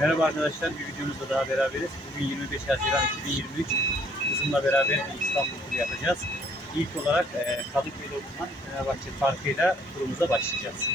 Merhaba arkadaşlar, bir videomuzda daha beraberiz. Bugün 25 Haziran 2023. Kızımla beraber bir İstanbul turu yapacağız. İlk olarak e, Kadıköy'de bulunan Fenerbahçe Parkı'yla turumuza başlayacağız.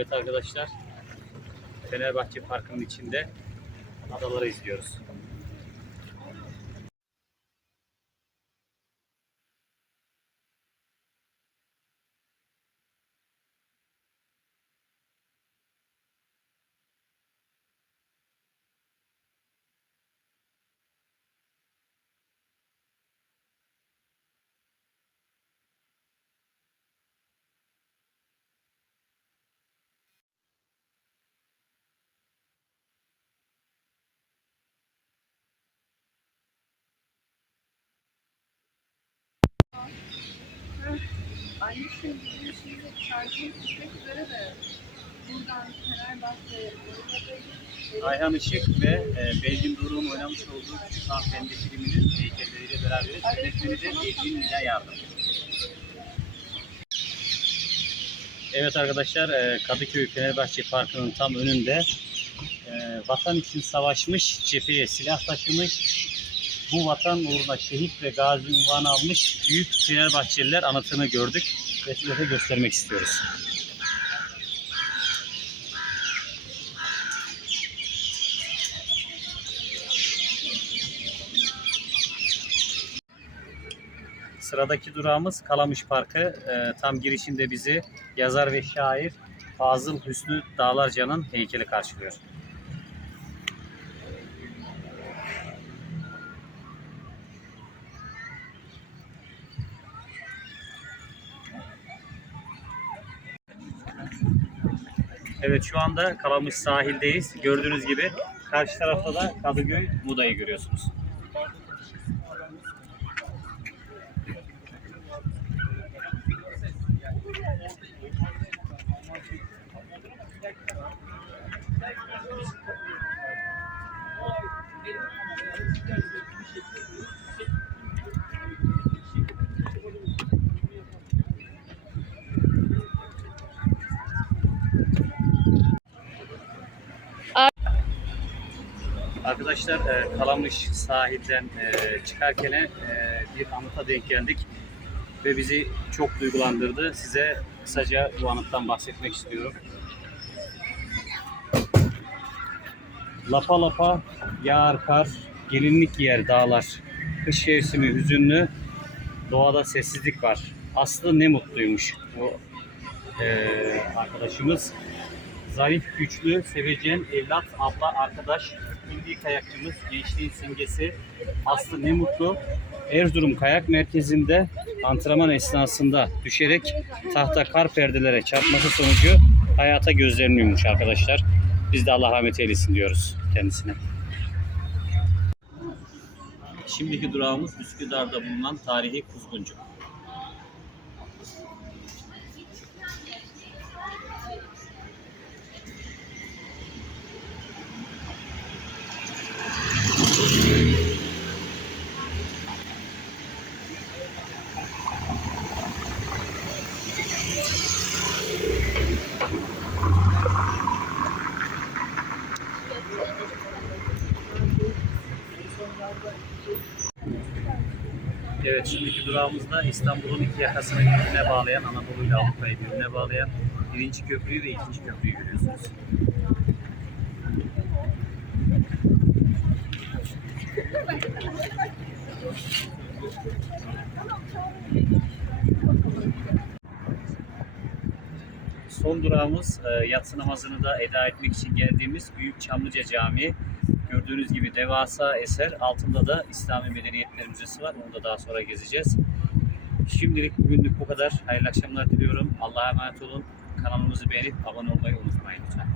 Evet arkadaşlar, Fenerbahçe Parkı'nın içinde adaları izliyoruz. Üzere de buradan Ayhan Işık ve e, Belgin Doruk'un oynamış olduğu Küçük Hanımefendi filminin heykelleriyle beraberiz. Yönetmeni de Evlin Mila Yardım. Evet arkadaşlar, e, Kadıköy Fenerbahçe Parkı'nın tam önünde e, vatan için savaşmış, cepheye silah taşımış, bu vatan uğruna şehit ve gazi unvanı almış büyük Fenerbahçeliler anıtını gördük ve size göstermek istiyoruz. Sıradaki durağımız Kalamış Parkı. Ee, tam girişinde bizi yazar ve şair Fazıl Hüsnü Dağlarca'nın heykeli karşılıyor. Evet şu anda Kalamış sahildeyiz. Gördüğünüz gibi karşı tarafta da Kadıköy Buda'yı görüyorsunuz. Arkadaşlar e, Kalamış sahilden e, çıkarken e, bir anıta denk geldik ve bizi çok duygulandırdı. Size kısaca bu anıttan bahsetmek istiyorum. Lapa lapa yağar kar, gelinlik giyer dağlar. Kış mevsimi hüzünlü, doğada sessizlik var. Aslı ne mutluymuş bu e, arkadaşımız. Zarif, güçlü, sevecen, evlat, abla, arkadaş, milli kayakçımız, gençliğin simgesi Aslı ne mutlu. Erzurum Kayak Merkezi'nde antrenman esnasında düşerek tahta kar perdelere çarpması sonucu hayata gözlerini yummuş arkadaşlar. Biz de Allah rahmet eylesin diyoruz kendisine. Şimdiki durağımız Üsküdar'da bulunan tarihi Kuzguncu. Evet şimdiki durağımızda İstanbul'un iki yakasını birbirine bağlayan Anadolu ile Avrupa'yı birbirine bağlayan birinci köprüyü ve ikinci köprüyü görüyorsunuz. Son durağımız e, yatsı namazını da eda etmek için geldiğimiz Büyük Çamlıca Camii. Gördüğünüz gibi devasa eser. Altında da İslami Medeniyetler Müzesi var. Onu da daha sonra gezeceğiz. Şimdilik bugünlük bu kadar. Hayırlı akşamlar diliyorum. Allah'a emanet olun. Kanalımızı beğenip abone olmayı unutmayın lütfen.